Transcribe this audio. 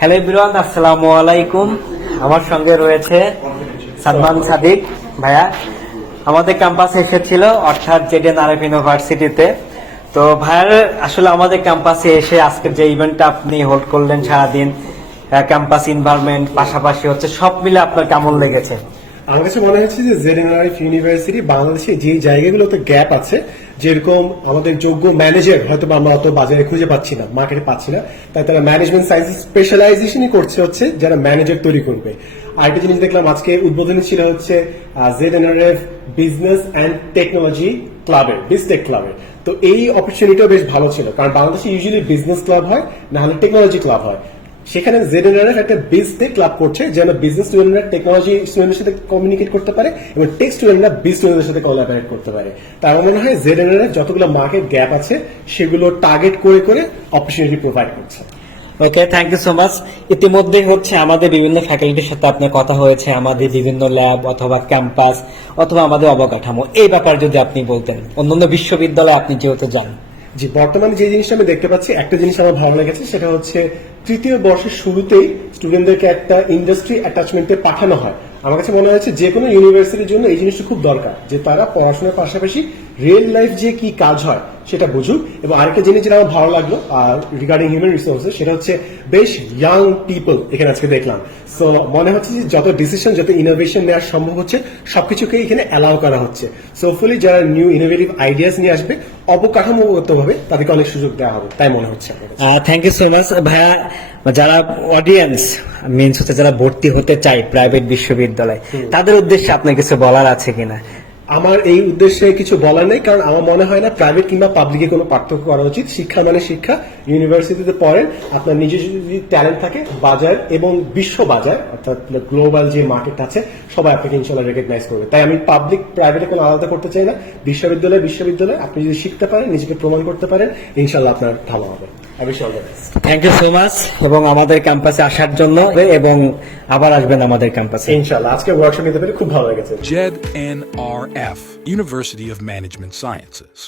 Hello everyone, আসসালামু আলাইকুম। আমার সঙ্গে রয়েছে সালমান সাদিক ভাইয়া। আমাদের ক্যাম্পাসে এসেছিল, অর্থাৎ জেডেন আরএফ ইউনিভার্সিটিতে। তো ভাইয়ার আসলে আমাদের ক্যাম্পাসে এসে আজকের যে ইভেন্টটা আপনি হোল্ড করলেন সারাদিন, ক্যাম্পাস এনভায়রনমেন্ট পাশাপাশি হচ্ছে সব মিলে আপনার কেমন লেগেছে? আমার কাছে মনে হচ্ছে যে জেডএনআরএফ ইউনিভার্সিটি বাংলাদেশে যে জায়গাগুলোতে গ্যাপ আছে, যেরকম আমাদের যোগ্য ম্যানেজার হয়তো আমরা অত বাজারে খুঁজে পাচ্ছি না, মার্কেটে পাচ্ছি না, তাই তারা ম্যানেজমেন্ট সায়েন্স স্পেশালাইজেশনই করছে হচ্ছে যারা ম্যানেজার তৈরি করবে। আরেকটা জিনিস দেখলাম আজকে উদ্বোধনী ছিল হচ্ছে জেডএনআরএফ বিজনেস অ্যান্ড টেকনোলজি ক্লাবের, বিজটেক ক্লাবের। তো এই অপরচুনিটিও বেশ ভালো ছিল, কারণ বাংলাদেশে ইউজুয়ালি বিজনেস ক্লাব হয়, না হলে টেকনোলজি ক্লাব হয়। সেখানে জেডএনআরএফ একটা বিজটেক ক্লাব করছে, যেন বিজনেস স্টুডেন্টরা টেকনোলজি স্টুডেন্টের সাথে কমিউনিকেট করতে পারে এবং টেক স্টুডেন্টরা বিজ স্টুডেন্টের সাথে কোলাবরেট করতে পারে। তার মনে হয় জেডএনআরএফ যতগুলো মার্কেট গ্যাপ আছে সেগুলো টার্গেট করে করে অপরচুনিটি প্রোভাইড করছে। ওকে, থ্যাংক ইউ সো মাচ। ইতিমধ্যে হচ্ছে আমাদের বিভিন্ন ফ্যাকাল্টির সাথে আপনার কথা হয়েছে, আমাদের বিভিন্ন ল্যাব অথবা ক্যাম্পাস অথবা আমাদের অবকাঠামো, এই ব্যাপারে যদি আপনি বলতেন। অন্যান্য বিশ্ববিদ্যালয়ে আপনি যেহেতু যান। জি, বর্তমানে যে জিনিসটা আমি দেখতে পাচ্ছি, একটা জিনিস আমার ভালো লেগেছে, সেটা হচ্ছে তৃতীয় বর্ষের শুরুতেই স্টুডেন্টদেরকে একটা ইন্ডাস্ট্রি অ্যাটাচমেন্টে পাঠানো হয়। আমার কাছে মনে হচ্ছে যে কোনো ইউনিভার্সিটির জন্য এই জিনিসটা খুব দরকার, যে তারা পড়াশোনার পাশাপাশি রিয়েল লাইফ যে কি কাজ হয় সেটা বুঝুক। এবং আরেকটা জিনিস যেটা আমার ভালো লাগলো রিগার্ডিং হিউম্যান রিসোর্সেস, সেটা হচ্ছে বেশ ইয়াং পিপল এখানে আজকে দেখলাম। সো মনে হচ্ছে যে যত ডিসিশন, যত ইনোভেশন নেওয়া সম্ভব হচ্ছে সবকিছুকে এখানে অ্যালাউ করা হচ্ছে। সো ফুলি যারা নিউ ইনোভেটিভ আইডিয়াস নিয়ে আসবে, অবকাঠামোগতভাবে তাদেরকে অনেক সুযোগ দেওয়া হবে, তাই মনে হচ্ছে। থ্যাংক ইউ সো মাচ ভাইয়া। যারা অডিয়েন্স মিনস হচ্ছে যারা ভর্তি হতে চায় প্রাইভেট বিশ্ববিদ্যালয়, তাদের উদ্দেশ্যে আপনার কিছু বলার আছে কিনা? আমার এই উদ্দেশ্যে কিছু বলার নেই, কারণ আমার মনে হয় না প্রাইভেট কিংবা পাবলিকে কোনো পার্থক্য করা উচিত। শিক্ষা মানে শিক্ষা। ইউনিভার্সিটিতে পড়েন, আপনার নিজের যদি ট্যালেন্ট থাকে, বাজার এবং বিশ্ব বাজার অর্থাৎ গ্লোবাল যে মার্কেট আছে, সবাই আপনাকে ইনশাল্লাহ রেকগনাইজ করবে। তাই আমি পাবলিক প্রাইভেটে কোনো আলাদা করতে চাই না। বিশ্ববিদ্যালয় আপনি যদি শিখতে পারেন, নিজেকে প্রমাণ করতে পারেন, ইনশাল্লাহ আপনার ভালো হবে। থ্যাংক ইউ সো মাচ এবং আমাদের ক্যাম্পাসে আসার জন্য, এবং আবার আসবেন আমাদের ক্যাম্পাসে ইনশাল্লাহ। আজকে ওয়ার্কশপ নিতে পেরে খুব ভালো লেগেছে। JEDNRF, University of Management Sciences.